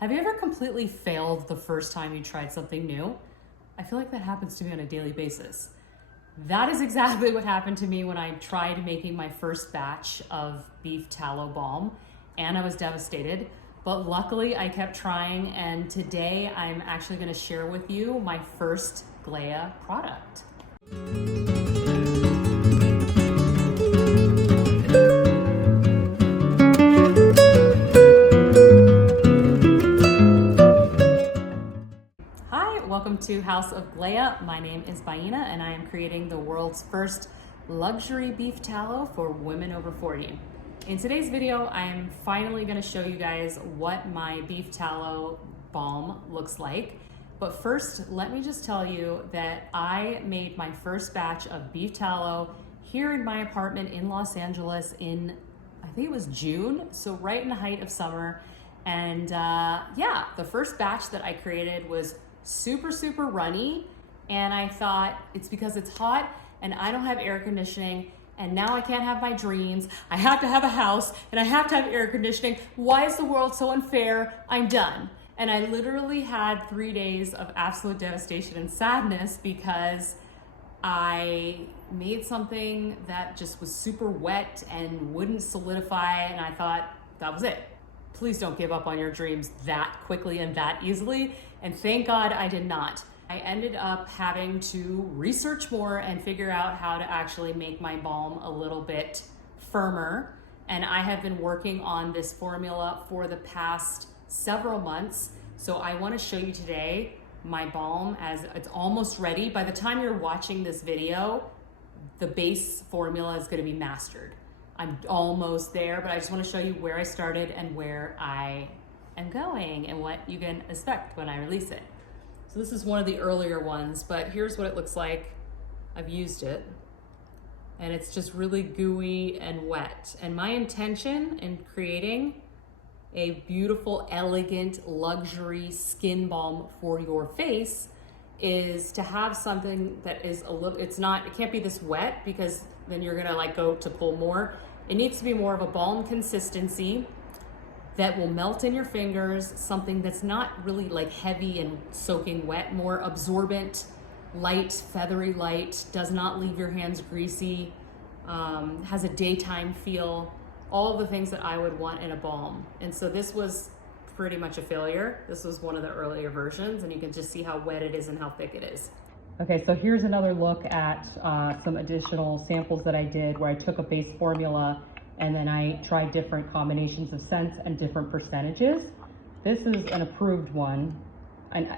Have you ever completely failed the first time you tried something new? I feel like that happens to me on a daily basis. That is exactly what happened to me when I tried making my first batch of beef tallow balm, and I was devastated. But luckily I kept trying, and today I'm actually going to share with you my first Gléa product. Welcome to House of Gléa. My name is Baina and I am creating the world's first luxury beef tallow for women over 40. In today's video, I'm finally going to show you guys what my beef tallow balm looks like. But first, let me just tell you that I made my first batch of beef tallow here in my apartment in Los Angeles in, I think it was June, so right in the height of summer. And yeah, the first batch that I created was super runny, and I thought it's because it's hot and I don't have air conditioning, and now I can't have my dreams. I have to have a house and I have to have air conditioning. Why is the world so unfair? I'm done. And I literally had 3 days of absolute devastation and sadness because I made something that just was super wet and wouldn't solidify, and I thought that was it. Please don't give up on your dreams that quickly and that easily. And thank God I did not. I ended up having to research more and figure out how to actually make my balm a little bit firmer. And I have been working on this formula for the past several months. So I want to show you today my balm as it's almost ready. By the time you're watching this video, the base formula is going to be mastered. I'm almost there, but I just want to show you where I started and where I am going and what you can expect when I release it. So this is one of the earlier ones, but here's what it looks like. I've used it, and it's just really gooey and wet. And my intention in creating a beautiful, elegant, luxury skin balm for your face is to have something that is a little, it can't be this wet because then you're gonna like go to pull more. It needs to be more of a balm consistency that will melt in your fingers, something that's not really like heavy and soaking wet, more absorbent, light, feathery light, does not leave your hands greasy, has a daytime feel, all of the things that I would want in a balm. And so this was pretty much a failure. This was one of the earlier versions, and you can just see how wet it is and how thick it is. Okay, so here's another look at some additional samples that I did where I took a base formula and then I tried different combinations of scents and different percentages. This is an approved one. And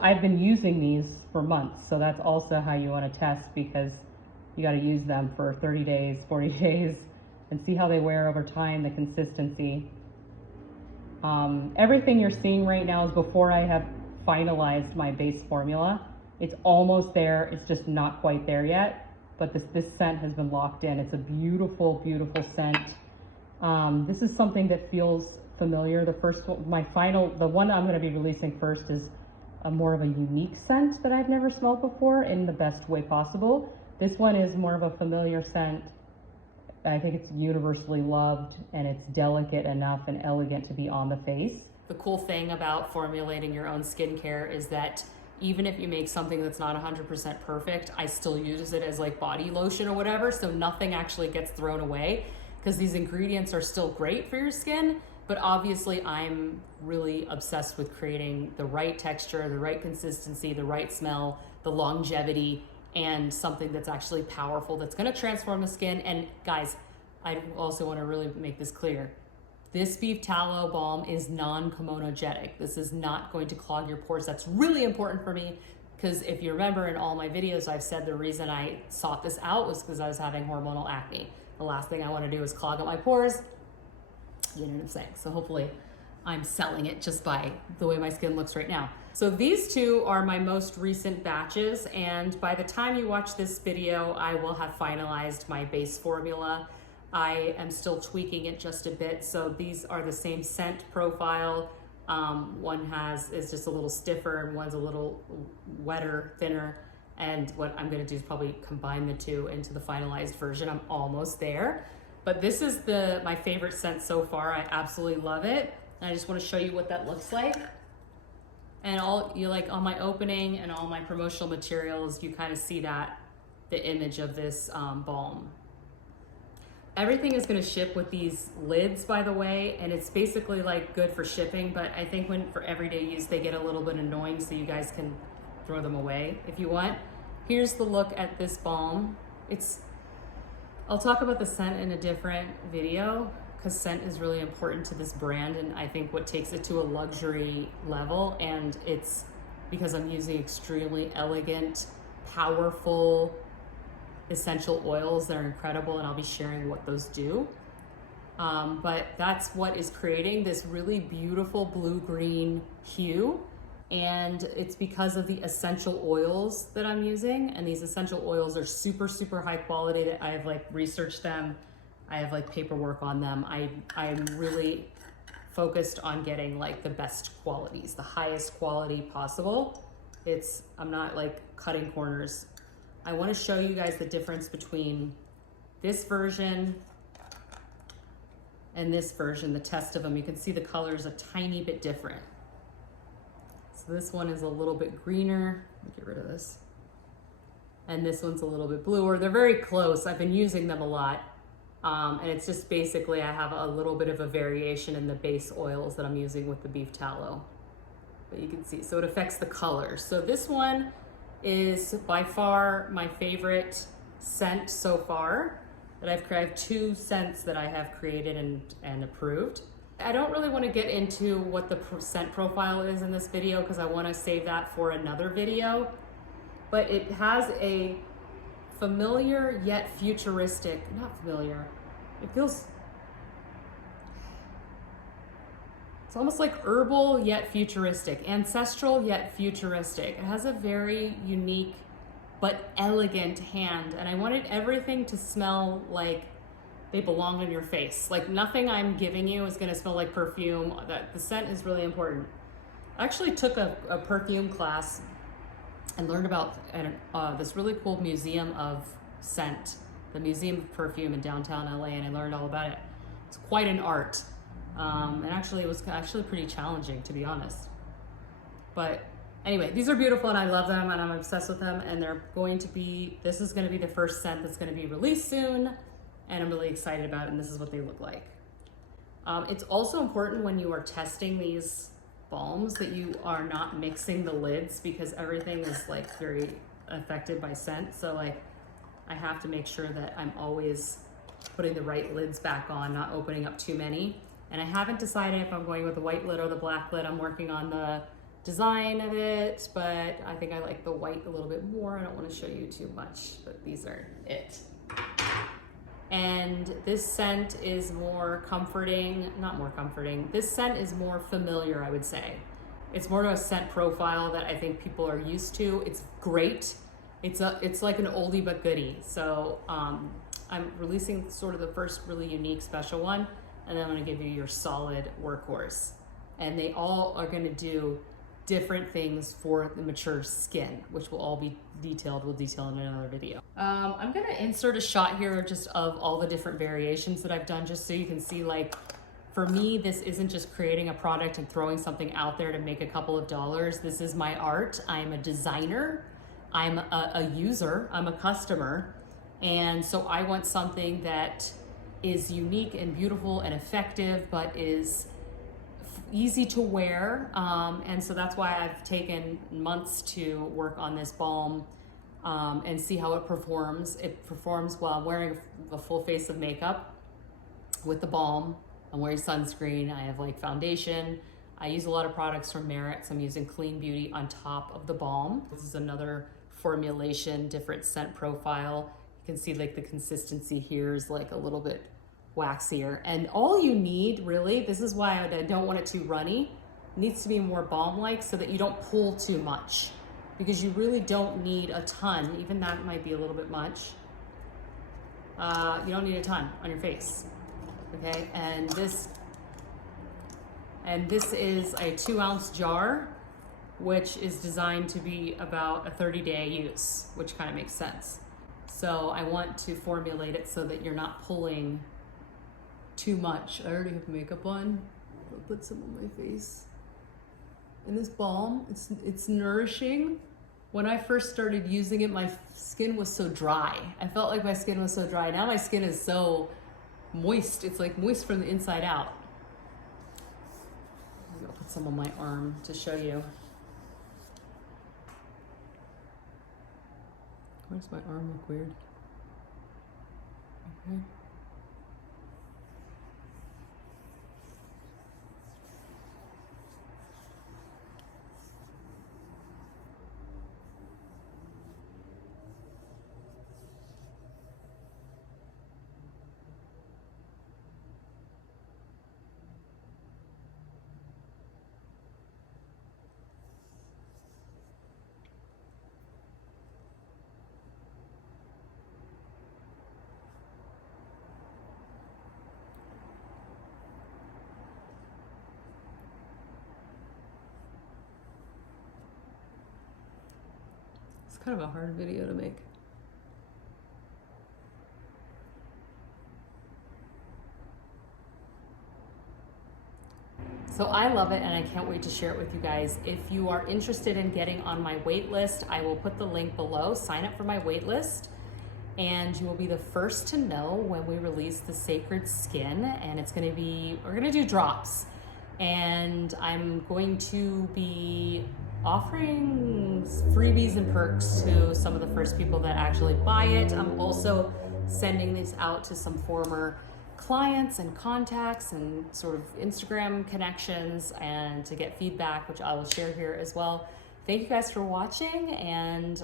I've been using these for months, so that's also how you want to test, because you got to use them for 30 days, 40 days, and see how they wear over time, the consistency. Everything you're seeing right now is before I have finalized my base formula. It's almost there, it's just not quite there yet, but this scent has been locked in. It's a beautiful scent. This is something that feels familiar. The one I'm gonna be releasing first is a more of a unique scent that I've never smelled before in the best way possible. This one is more of a familiar scent. I think it's universally loved, and it's delicate enough and elegant to be on the face. The cool thing about formulating your own skincare is that even if you make something that's not 100% perfect, I still use it as like body lotion or whatever, so nothing actually gets thrown away, because these ingredients are still great for your skin. But obviously I'm really obsessed with creating the right texture, the right consistency, the right smell, the longevity, and something that's actually powerful, that's gonna transform the skin. And guys, I also wanna really make this clear. This beef tallow balm is non-comedogenic. This is not going to clog your pores. That's really important for me, because if you remember in all my videos, I've said the reason I sought this out was because I was having hormonal acne. The last thing I want to do is clog up my pores. You know what I'm saying? So hopefully I'm selling it just by the way my skin looks right now. So these two are my most recent batches, and by the time you watch this video, I will have finalized my base formula. I am still tweaking it just a bit. So these are the same scent profile. One is just a little stiffer and one's a little wetter, thinner. And what I'm gonna do is probably combine the two into the finalized version. I'm almost there. But this is my favorite scent so far. I absolutely love it. And I just want to show you what that looks like. And on my opening and all my promotional materials, you kind of see that, the image of this balm. Everything is going to ship with these lids, by the way, and it's basically like good for shipping, but I think for everyday use, they get a little bit annoying, so you guys can throw them away if you want. Here's the look at this balm. I'll talk about the scent in a different video, because scent is really important to this brand, and I think what takes it to a luxury level, and it's because I'm using extremely elegant, powerful, essential oils that are incredible, and I'll be sharing what those do. But that's what is creating this really beautiful blue-green hue, and it's because of the essential oils that I'm using, and these essential oils are super, super high quality. That I have like researched them. I have like paperwork on them. I'm really focused on getting like the best qualities, the highest quality possible. I'm not like cutting corners. I want to show you guys the difference between this version and this version, the test of them. You can see the color is a tiny bit different. So this one is a little bit greener. Let me get rid of this. And this one's a little bit bluer. They're very close. I've been using them a lot. And it's just basically, I have a little bit of a variation in the base oils that I'm using with the beef tallow. But you can see, so it affects the color. So this one is by far my favorite scent so far that I have 2 scents that I have created and approved. I don't really want to get into what the scent profile is in this video, because I want to save that for another video, but it has a familiar yet futuristic, not familiar, it's almost like herbal yet futuristic, ancestral yet futuristic. It has a very unique but elegant hand, and I wanted everything to smell like they belong on your face. Like nothing I'm giving you is gonna smell like perfume. The scent is really important. I actually took a perfume class and learned about this really cool museum of scent, the Museum of Perfume in downtown LA, and I learned all about it. It's quite an art. And actually it was actually pretty challenging, to be honest. But anyway, these are beautiful and I love them and I'm obsessed with them, and this is gonna be the first scent that's gonna be released soon, and I'm really excited about it, and this is what they look like. It's also important when you are testing these balms that you are not mixing the lids, because everything is like very affected by scent. So like I have to make sure that I'm always putting the right lids back on, not opening up too many. And I haven't decided if I'm going with the white lid or the black lid. I'm working on the design of it, but I think I like the white a little bit more. I don't want to show you too much, but these are it. And this scent is more comforting, not more comforting. This scent is more familiar, I would say. It's more of a scent profile that I think people are used to. It's great. It's like an oldie but goodie. So I'm releasing sort of the first really unique special one, and then I'm gonna give you your solid workhorse. And they all are gonna do different things for the mature skin, which will all be detailed. We'll detail in another video. I'm gonna insert a shot here just of all the different variations that I've done, just so you can see, like, for me, this isn't just creating a product and throwing something out there to make a couple of dollars. This is my art. I'm a designer. I'm a user. I'm a customer. And so I want something that is unique and beautiful and effective, but is easy to wear. And so that's why I've taken months to work on this balm and see how it performs. It performs while I'm wearing a full face of makeup with the balm. I'm wearing sunscreen. I have like foundation. I use a lot of products from Merit, so I'm using Clean Beauty on top of the balm. This is another formulation, different scent profile. You can see like the consistency here is like a little bit waxier. And all you need really, this is why I don't want it too runny, it needs to be more balm-like so that you don't pull too much, because you really don't need a ton. Even that might be a little bit much. You don't need a ton on your face. Okay, and this is a 2-ounce jar, which is designed to be about a 30-day use, which kind of makes sense. So I want to formulate it so that you're not pulling too much. I already have makeup on. I'll put some on my face. And this balm, it's nourishing. When I first started using it, my skin was so dry. I felt like my skin was so dry. Now my skin is so moist. It's like moist from the inside out. I'll put some on my arm to show you. Why does my arm look weird? Okay. It's kind of a hard video to make. So I love it and I can't wait to share it with you guys. If you are interested in getting on my wait list, I will put the link below. Sign up for my wait list and you will be the first to know when we release the Sacred Skin, and it's gonna be, we're gonna do drops. And I'm going to be offering freebies and perks to some of the first people that actually buy it. I'm also sending this out to some former clients and contacts and sort of Instagram connections, and to get feedback, which I will share here as well. Thank you guys for watching, and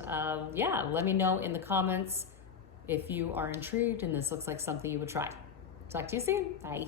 yeah, let me know in the comments if you are intrigued and this looks like something you would try. Talk to you soon. Bye.